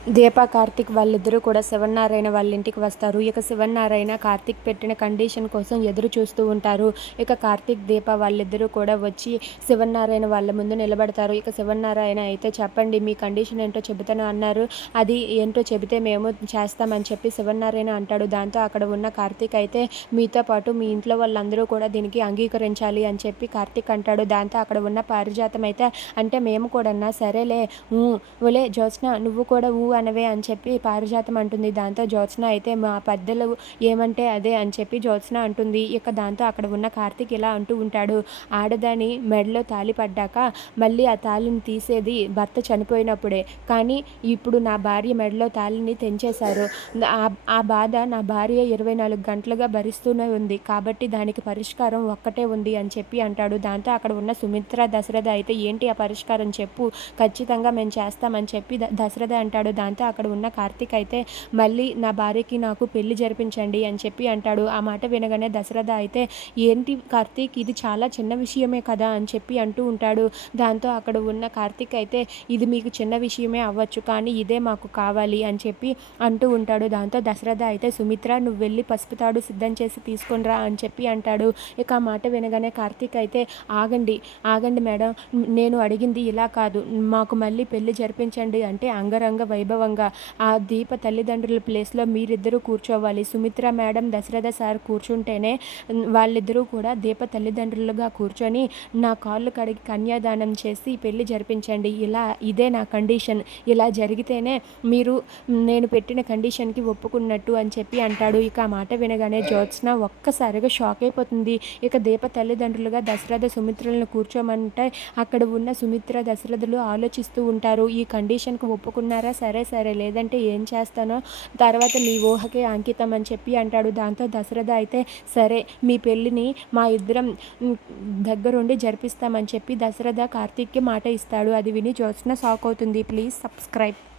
దీప కార్తిక్ వాళ్ళిద్దరూ కూడా శివనారాయణ వాళ్ళ ఇంటికి వస్తారు. ఇక శివనారాయణ కార్తిక్ పెట్టిన కండిషన్ కోసం ఎదురు చూస్తూ ఉంటారు. ఇక కార్తిక్ దీప వాళ్ళిద్దరూ కూడా వచ్చి శివనారాయణ వాళ్ళ ముందు నిలబడతారు. ఇక శివనారాయణ అయితే చెప్పండి మీ కండిషన్ ఏంటో చెబుతాను అన్నారు. అది ఏంటో చెబితే మేము చేస్తామని చెప్పి శివనారాయణ అంటాడు. దాంతో అక్కడ ఉన్న కార్తిక్ అయితే మీతో పాటు మీ ఇంట్లో వాళ్ళందరూ కూడా దీనికి అంగీకరించాలి అని చెప్పి కార్తిక్ అంటాడు. దాంతో అక్కడ ఉన్న పారిజాతం అయితే అంటే మేము కూడా సరేలే ఊ, ఒలే జ్యోత్స్న నువ్వు కూడా ఊ అనవే అని చెప్పి పారిజాతం అంటుంది. దాంతో జ్యోత్స్న అయితే మా పెద్దలు ఏమంటే అదే అని చెప్పి జ్యోత్స్న అంటుంది. ఇక దాంతో అక్కడ ఉన్న కార్తీక్ ఇలా అంటూ ఉంటాడు. ఆడదాని మెడలో తాలి పడ్డాక మళ్ళీ ఆ తాలిని తీసేది భర్త చనిపోయినప్పుడే. కానీ ఇప్పుడు నా భార్య మెడలో తాలిని తెంచేశారు. ఆ- ఆ బాధ నా భార్య ఇరవై నాలుగు గంటలుగా భరిస్తూనే ఉంది. కాబట్టి దానికి పరిష్కారం ఒక్కటే ఉంది అని చెప్పి అంటాడు. దాంతో అక్కడ ఉన్న సుమిత్ర దశరథ అయితే ఏంటి ఆ పరిష్కారం చెప్పు. ఖచ్చితంగా మేము చేస్తామని చెప్పి దశరథ అంటాడు. దాంతో అక్కడ ఉన్న కార్తీక్ అయితే మళ్ళీ నా భార్యకి నాకు పెళ్ళి జరిపించండి అని చెప్పి అంటాడు. ఆ మాట వినగానే దశరథ అయితే ఏంటి కార్తీక్ ఇది చాలా చిన్న విషయమే కదా అని చెప్పి అంటూ ఉంటాడు. దాంతో అక్కడ ఉన్న కార్తీక్ అయితే ఇది మీకు చిన్న విషయమే అవ్వచ్చు కానీ ఇదే మాకు కావాలి అని చెప్పి అంటూ ఉంటాడు. దాంతో దశరథ అయితే సుమిత్ర నువ్వు వెళ్ళి పసుపుతాడు సిద్ధం చేసి తీసుకునిరా అని చెప్పి అంటాడు. ఇక ఆ మాట వినగానే కార్తీక్ అయితే ఆగండి ఆగండి మేడం నేను అడిగింది ఇలా కాదు. మాకు మళ్ళీ పెళ్ళి జరిపించండి అంటే అంగరంగ వైభవంగా ఆ దీప తల్లిదండ్రుల ప్లేస్లో మీరిద్దరూ కూర్చోవాలి. సుమిత్ర మేడం దశరథ సార్ కూర్చుంటేనే వాళ్ళిద్దరూ కూడా దీప తల్లిదండ్రులుగా కూర్చొని నా కాళ్ళు కడిగి కన్యాదానం చేసి పెళ్ళి జరిపించండి. ఇలా ఇదే నా కండిషన్. ఇలా జరిగితేనే మీరు నేను పెట్టిన కండిషన్కి ఒప్పుకున్నట్టు అని చెప్పి అంటాడు. ఇక ఆ మాట వినగానే జ్యోత్స్న ఒక్కసారిగా షాక్ అయిపోతుంది. ఇక దీప తల్లిదండ్రులుగా దశరథ సుమిత్రలను కూర్చోమంటే అక్కడ ఉన్న సుమిత్ర దశరథులు ఆలోచిస్తూ ఉంటారు. ఈ కండిషన్కి ఒప్పుకున్నారా సరే సరే లేదంటే ఏం చేస్తానో? తర్వాత నీ ఊహకే అంకితం అని చెప్పి అంటాడు. దాంతో దశరథ అయితే సరే మీ పెళ్ళిని మా ఇద్దరం దగ్గరుండి జరిపిస్తామని చెప్పి దశరథ కార్తీక్కి మాట ఇస్తాడు. అది విని జ్యోత్స్న షాక్ అవుతుంది. Please subscribe.